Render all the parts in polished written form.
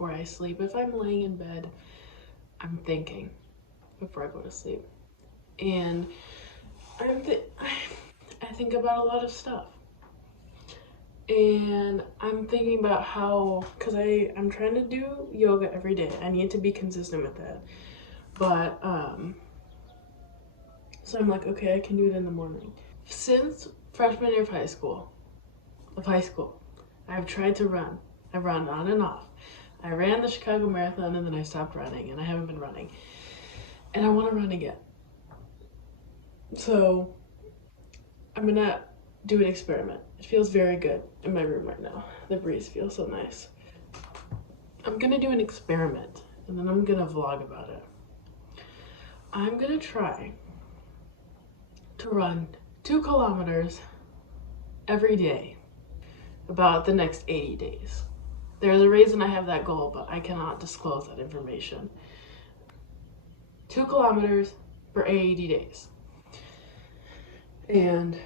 before I sleep. If I'm laying in bed, I'm thinking before I go to sleep. And I think about a lot of stuff. And I'm thinking about how, because I'm trying to do yoga every day. I need to be consistent with that. But, so I'm like, okay, I can do it in the morning. Since freshman year of high school, I've tried to run. I've run on and off. I ran the Chicago Marathon and then I stopped running and I haven't been running. And I want to run again. So I'm gonna do an experiment. It feels very good in my room right now. The breeze feels so nice. I'm gonna do an experiment and then I'm gonna vlog about it. I'm gonna try to run 2 kilometers every day about the next 80 days. There's a reason I have that goal, but I cannot disclose that information. 2 kilometers for 80 days. And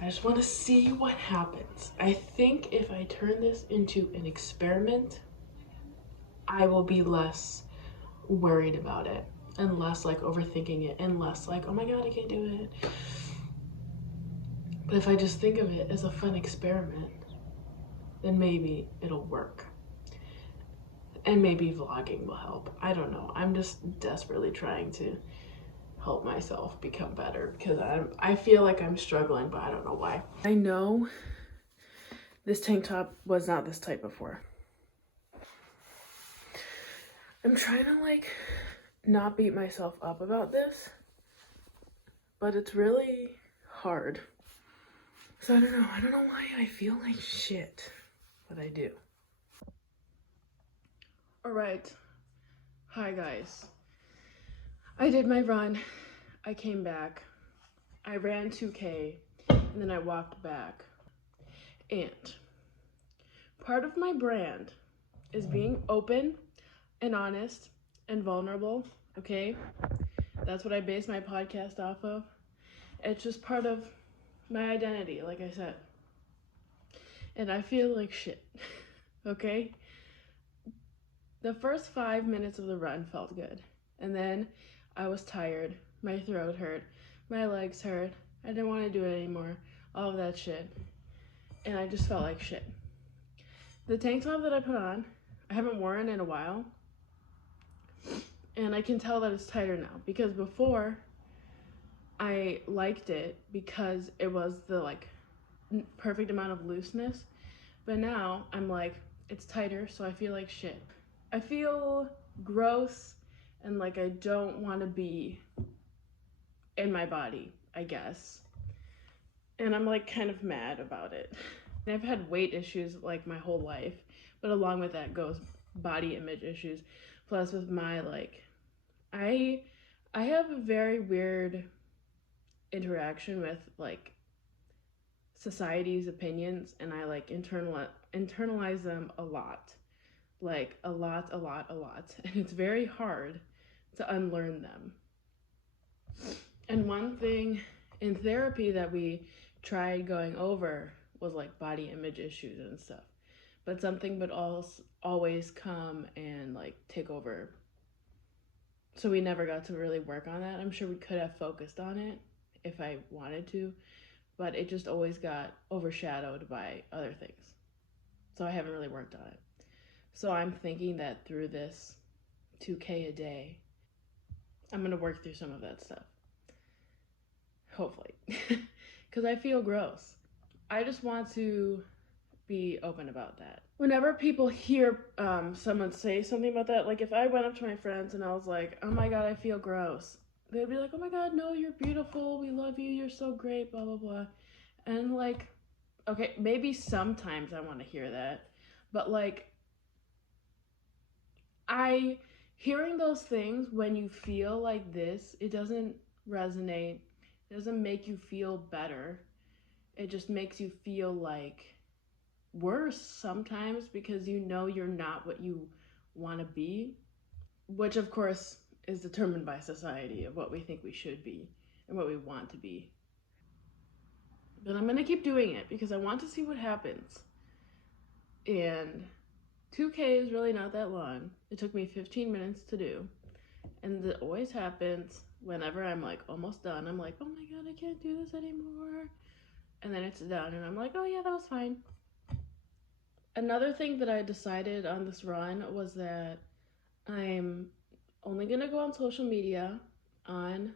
I just want to see what happens. I think if I turn this into an experiment, I will be less worried about it and less like overthinking it and less like, oh my God, I can't do it. But if I just think of it as a fun experiment, then maybe it'll work. And maybe vlogging will help. I don't know. I'm just desperately trying to help myself become better because I feel like I'm struggling, but I don't know why. I know this tank top was not this tight before. I'm trying to like not beat myself up about this, but it's really hard. So I don't know why I feel like shit, but I do. All right. Hi guys. I did my run. I came back. I ran 2K and then I walked back. And part of my brand is being open and honest and vulnerable, okay? That's what I base my podcast off of. It's just part of my identity, like I said. And I feel like shit, okay? The first 5 minutes of the run felt good. And then I was tired. My throat hurt. My legs hurt. I didn't want to do it anymore. All of that shit. And I just felt like shit. The tank top that I put on, I haven't worn in a while. And I can tell that it's tighter now. Because before, I liked it because it was the like perfect amount of looseness. But now I'm like, it's tighter, so I feel like shit. I feel gross and like I don't want to be in my body, I guess. And I'm like kind of mad about it. And I've had weight issues like my whole life, but along with that goes body image issues. Plus with my like, I have a very weird interaction with like society's opinions, and I like internalize them a lot. Like a lot. And it's very hard to unlearn them. And one thing in therapy that we tried going over was like body image issues and stuff. But something would always come and like take over. So we never got to really work on that. I'm sure we could have focused on it if I wanted to, but it just always got overshadowed by other things. So I haven't really worked on it. So I'm thinking that through this 2K a day, I'm going to work through some of that stuff. Hopefully. Because I feel gross. I just want to be open about that. Whenever people hear someone say something about that, like if I went up to my friends and I was like, oh my God, I feel gross, they'd be like, oh my God, no, you're beautiful. We love you. You're so great, blah, blah, blah. And like, okay, maybe sometimes I want to hear that. But like, hearing those things when you feel like this, it doesn't resonate. It doesn't make you feel better. It just makes you feel like worse sometimes because you know you're not what you want to be, which of course is determined by society of what we think we should be and what we want to be. But I'm going to keep doing it because I want to see what happens. And 2K is really not that long. It took me 15 minutes to do. And it always happens whenever I'm like almost done. I'm like, oh my god, I can't do this anymore. And then it's done, and I'm like, oh yeah, that was fine. Another thing that I decided on this run was that I'm only gonna go on social media on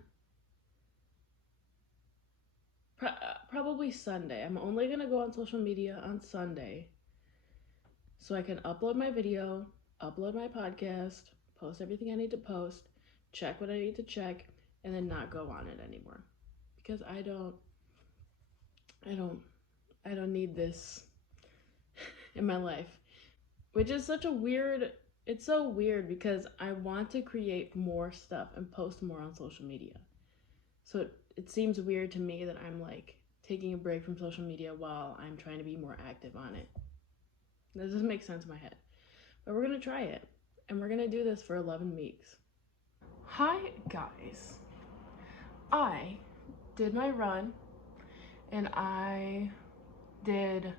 probably Sunday. I'm only gonna go on social media on Sunday so I can upload my video, upload my podcast, post everything I need to post, check what I need to check, and then not go on it anymore. Because I don't need this in my life. Which is it's so weird because I want to create more stuff and post more on social media. So it seems weird to me that I'm like taking a break from social media while I'm trying to be more active on it. That doesn't make sense in my head. But we're gonna try it. And we're gonna do this for 11 weeks. Hi guys. I did my run and I did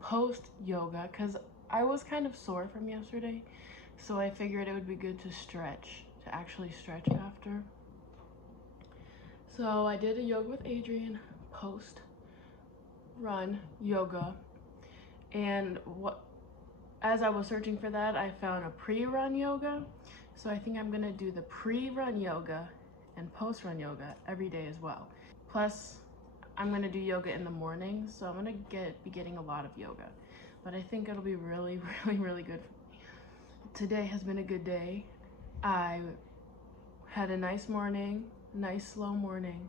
post yoga because I was kind of sore from yesterday. So I figured it would be good to actually stretch after. So I did a yoga with Adrian post run yoga, and as I was searching for that, I found a pre-run yoga. So I think I'm gonna do the pre-run yoga and post-run yoga every day as well. Plus, I'm gonna do yoga in the morning, so I'm gonna be getting a lot of yoga. But I think it'll be really, really, really good for me. Today has been a good day. I had a nice morning, nice slow morning.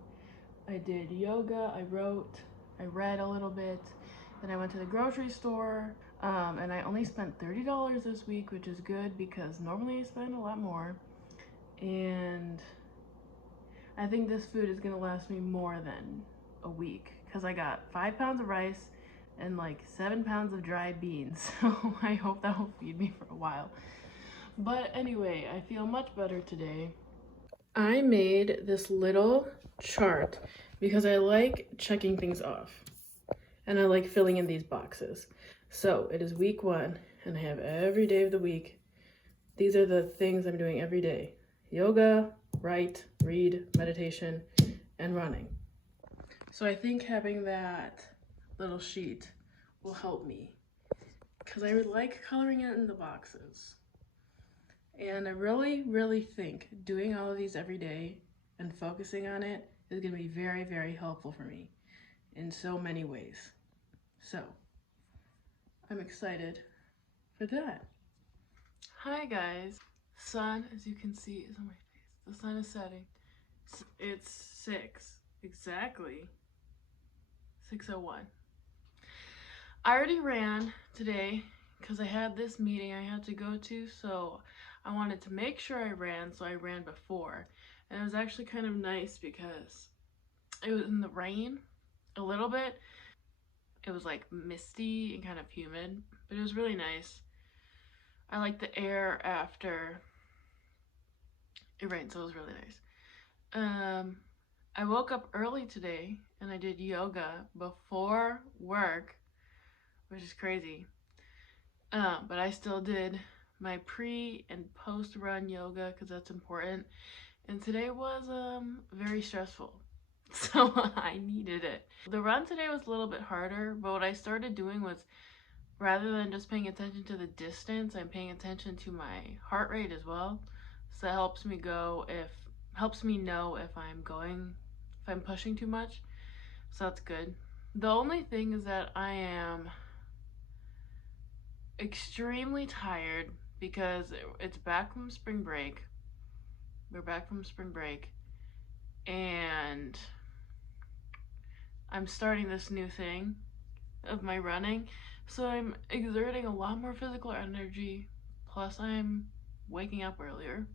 I did yoga, I wrote, I read a little bit, then I went to the grocery store, and I only spent $30 this week, which is good because normally I spend a lot more. And I think this food is gonna last me more than a week because I got 5 pounds of rice and like 7 pounds of dried beans. So I hope that will feed me for a while. But anyway, I feel much better today. I made this little chart because I like checking things off and I like filling in these boxes. So it is week 1 and I have every day of the week. These are the things I'm doing every day: yoga, write, read, meditation, and running. So I think having that little sheet will help me because I would like coloring it in the boxes. And I really, really think doing all of these every day and focusing on it is going to be very, very helpful for me in so many ways. So I'm excited for that. Hi guys. Sun, as you can see, is on my face. The sun is setting. It's 6:01. I already ran today because I had this meeting I had to go to, so I wanted to make sure I ran, so I ran before. And it was actually kind of nice because it was in the rain a little bit. It was like misty and kind of humid, but it was really nice. I like the air after it rained, so it was really nice. I woke up early today and I did yoga before work, which is crazy. But I still did my pre and post run yoga because that's important. And today was very stressful, so I needed it. The run today was a little bit harder, but what I started doing was, rather than just paying attention to the distance, I'm paying attention to my heart rate as well. So that helps me know if I'm pushing too much. So that's good. The only thing is that I am extremely tired because it's back from spring break. We're back from spring break and I'm starting this new thing of my running. So I'm exerting a lot more physical energy, plus I'm waking up earlier.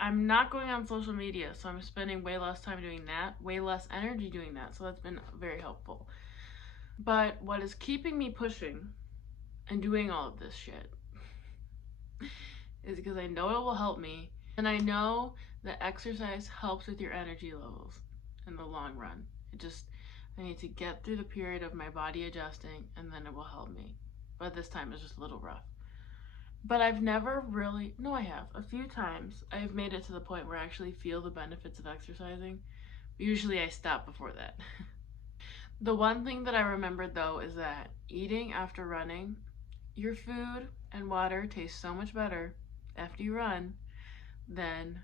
I'm not going on social media, so I'm spending way less time doing that, way less energy doing that, so that's been very helpful. But what is keeping me pushing and doing all of this shit is because I know it will help me, and I know that exercise helps with your energy levels in the long run. I need to get through the period of my body adjusting, and then it will help me. But this time it's just a little rough. But I've never really, no, I have. A few times I've made it to the point where I actually feel the benefits of exercising. Usually I stop before that. The one thing that I remembered though is that eating after running, your food and water taste so much better after you run than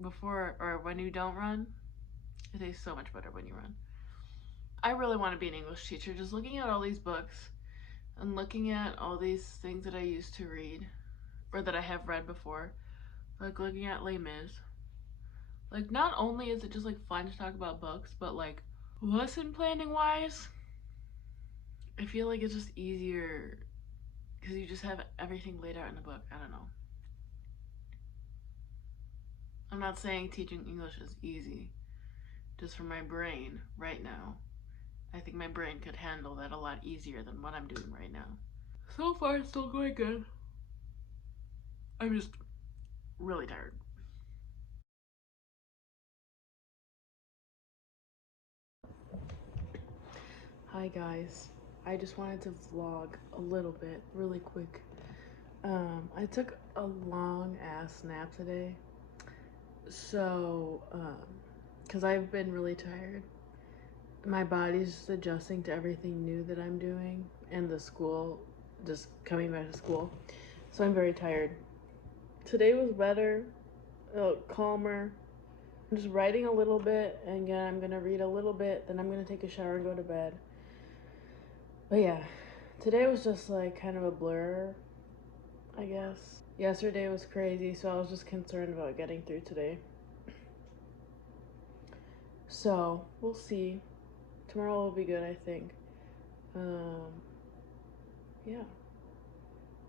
before or when you don't run. It tastes so much better when you run. I really want to be an English teacher. Just looking at all these books and looking at all these things that I used to read or that I have read before, like looking at Les Mis. Like, not only is it just like fun to talk about books, but like lesson planning wise, I feel like it's just easier because you just have everything laid out in the book. I don't know. I'm not saying teaching English is easy, just for my brain right now. I think my brain could handle that a lot easier than what I'm doing right now. So far, it's still going good. I'm just really tired. Hi guys, I just wanted to vlog a little bit, really quick. I took a long ass nap today, so because I've been really tired. My body's just adjusting to everything new that I'm doing and the school, just coming back to school. So I'm very tired. Today was better, calmer. I'm just writing a little bit, and again, I'm gonna read a little bit, then I'm gonna take a shower and go to bed. But yeah, today was just like kind of a blur, I guess. Yesterday was crazy, so I was just concerned about getting through today. So we'll see. Tomorrow will be good, I think. Yeah.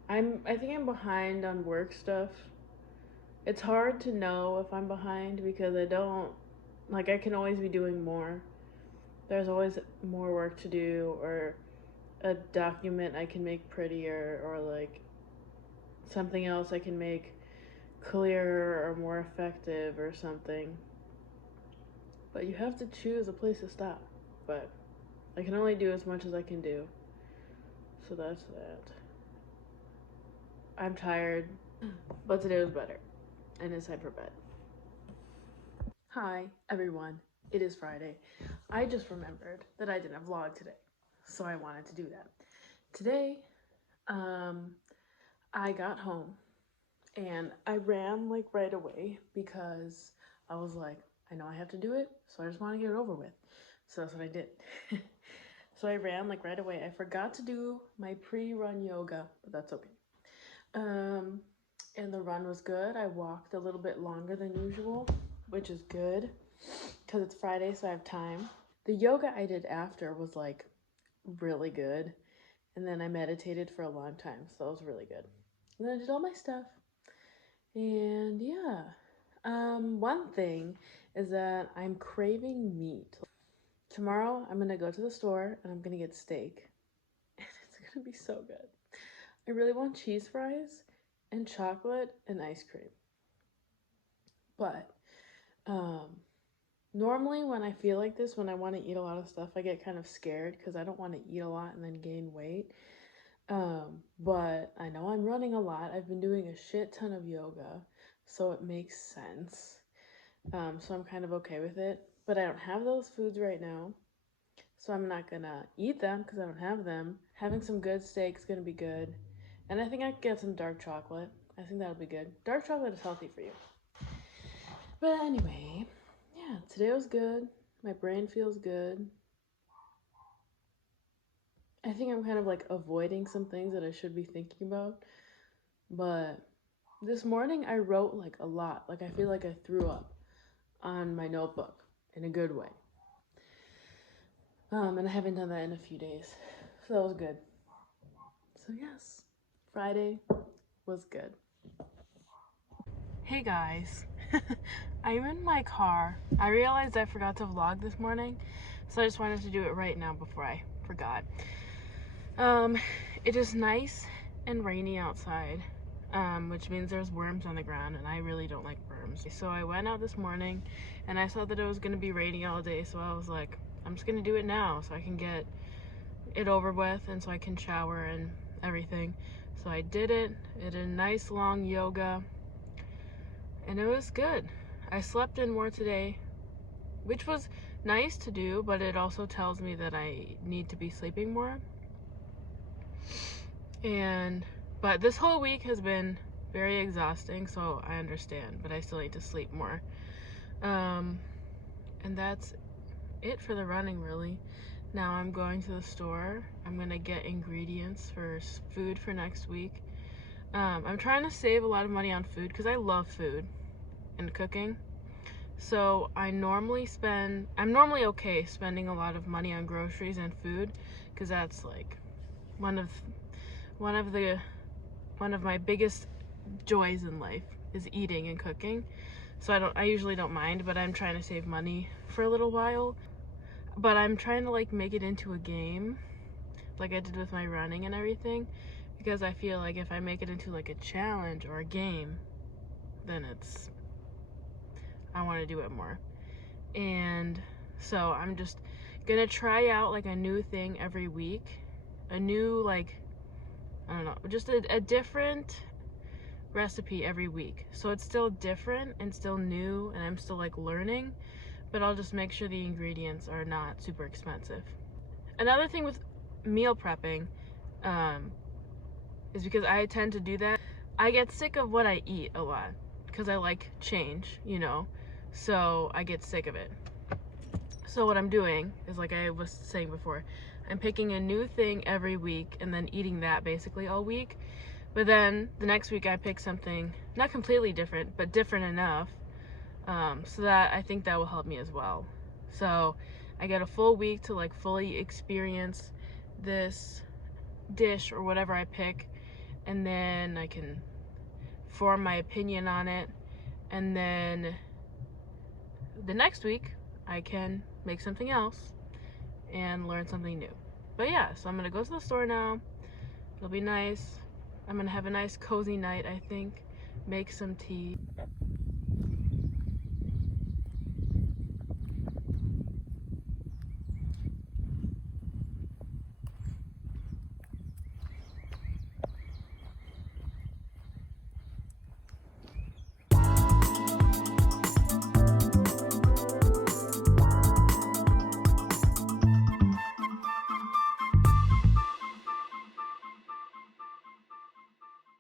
I think I'm behind on work stuff. It's hard to know if I'm behind because I can always be doing more. There's always more work to do, or a document I can make prettier, or like something else I can make clearer or more effective or something. But you have to choose a place to stop. But I can only do as much as I can do. So that's that. I'm tired, but today was better. And it's time for bed. Hi, everyone. It is Friday. I just remembered that I didn't vlog today, so I wanted to do that. Today, I got home and I ran like right away because I was like, I know I have to do it, so I just want to get it over with. So that's what I did. So I ran like right away. I forgot to do my pre-run yoga, but that's okay. And the run was good. I walked a little bit longer than usual, which is good because it's Friday, so I have time. The yoga I did after was like really good. And then I meditated for a long time, so that was really good. And then I did all my stuff. And yeah. One thing is that I'm craving meat. Tomorrow I'm gonna go to the store and I'm gonna get steak. And it's gonna be so good. I really want cheese fries and chocolate and ice cream. But normally when I feel like this, when I want to eat a lot of stuff, I get kind of scared because I don't want to eat a lot and then gain weight. But I know I'm running a lot. I've been doing a shit ton of yoga, so it makes sense. So I'm kind of okay with it. But I don't have those foods right now, so I'm not gonna eat them because I don't have them. Having some good steak is gonna be good. And I think I could get some dark chocolate. I think that'll be good. Dark chocolate is healthy for you. But anyway, yeah, today was good. My brain feels good. I think I'm kind of like avoiding some things that I should be thinking about. But this morning I wrote like a lot. Like I feel like I threw up on my notebook in a good way. And I haven't done that in a few days. So that was good. So yes, Friday was good. Hey guys, I'm in my car. I realized I forgot to vlog this morning, so I just wanted to do it right now before I forgot. It is nice and rainy outside, which means there's worms on the ground, and I really don't like worms. So I went out this morning, and I saw that it was gonna be raining all day, so I was like, I'm just gonna do it now so I can get it over with, and so I can shower and everything. So I did it. I did a nice long yoga, and it was good. I slept in more today, which was nice to do, but it also tells me that I need to be sleeping more. But this whole week has been very exhausting, so I understand, but I still need to sleep more. And that's it for the running, really. Now I'm going to the store. I'm gonna get ingredients for food for next week. I'm trying to save a lot of money on food because I love food and cooking. So I'm normally okay spending a lot of money on groceries and food, because that's like one of my biggest joys in life is eating and cooking. So I usually don't mind, but I'm trying to save money for a little while. But I'm trying to like make it into a game, like I did with my running and everything, because I feel like if I make it into like a challenge or a game, then I want to do it more. And so I'm just gonna try out like a new thing every week, a new, like, I don't know, just a different recipe every week. So it's still different and still new, and I'm still like learning, but I'll just make sure the ingredients are not super expensive. Another thing with meal prepping is because I tend to do that, I get sick of what I eat a lot because I like change, so I get sick of it. So what I'm doing is, like I was saying before, I'm picking a new thing every week and then eating that basically all week. But then the next week I pick something not completely different, but different enough, so that I think that will help me as well. So I get a full week to like fully experience this dish or whatever I pick, and then I can form my opinion on it, and then the next week I can make something else and learn something new. But yeah, so I'm gonna go to the store now. It'll be nice. I'm gonna have a nice cozy night, I think. Make some tea.